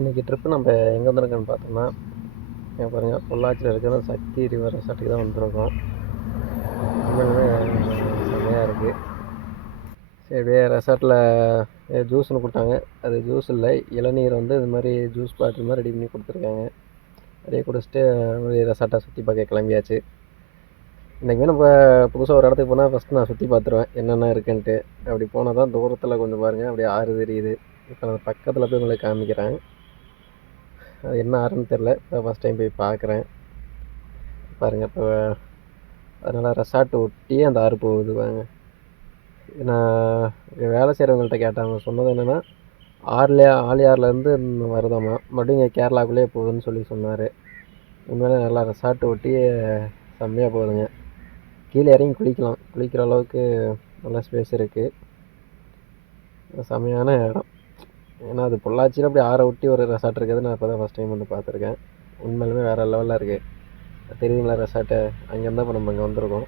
இன்றைக்கி ட்ரிப்பு நம்ம எங்கே வந்திருக்கோன்னு பார்த்தோம்னா, இங்கே பாருங்கள், பொள்ளாச்சியில் இருக்கிற சக்தி ரிவர் ரெசார்ட்டுக்கு தான் வந்திருக்கோம். உண்மையிலுமே செம்மையாக இருக்குது. சரி, அப்படியே ரெசார்ட்டில் ஜூஸ்னு கொடுத்தாங்க. அது ஜூஸ் இல்லை, இளநீர் வந்து இது மாதிரி ஜூஸ் பாட்டில் மாதிரி ரெடி பண்ணி கொடுத்துருக்காங்க. அப்படியே குடிச்சிட்டு ரெசார்ட்டை சுற்றி பார்க்க கிளம்பியாச்சு. இன்றைக்கி நம்ம புதுசாக ஒரு இடத்துக்கு போனால் ஃபஸ்ட்டு நான் சுற்றி பார்த்துருவேன் என்னென்ன இருக்குன்ட்டு. அப்படி போனால் தான் தூரத்தில் கொஞ்சம் பாருங்கள், அப்படியே ஆறு தெரியுது. இப்போ நான் பக்கத்தில் போய் உங்களுக்கு காமிக்கிறேன். அது என்ன ஆறுன்னு தெரில, இப்போ ஃபஸ்ட் டைம் போய் பார்க்குறேன். பாருங்கள், இப்போ அதனால் ரெசார்ட் ஒட்டியே அந்த ஆறு போகுது பாருங்க. நான் வேலை செய்கிறவங்கள்ட்ட கேட்டேன், அவங்க சொன்னது என்னென்னா ஆலியார்லேருந்து வருதாம்மா, மறுபடியும் இங்கே கேரளாக்குள்ளேயே போகுதுன்னு சொன்னார். உண்மையிலே நல்லா ரெசார்ட் ஒட்டி செம்மையாக போகுதுங்க. கீழே இறங்கி குளிக்கிற அளவுக்கு நல்ல ஸ்பேஸ் இருக்குது. செம்மையான இடம். ஏன்னா அது பொள்ளாச்சியில் அப்படி ஆறை ஒட்டி ஒரு ரெசார்ட் இருக்குது. நான் இப்போ தான் ஃபஸ்ட் டைம் வந்து பார்த்துருக்கேன். உண்மையிலுமே வேறு லெவலில் இருக்குது. தெரியுங்களா ரெசார்ட்டு? அங்கேருந்து தான் இப்போ நம்ம இங்கே வந்திருக்கோம்.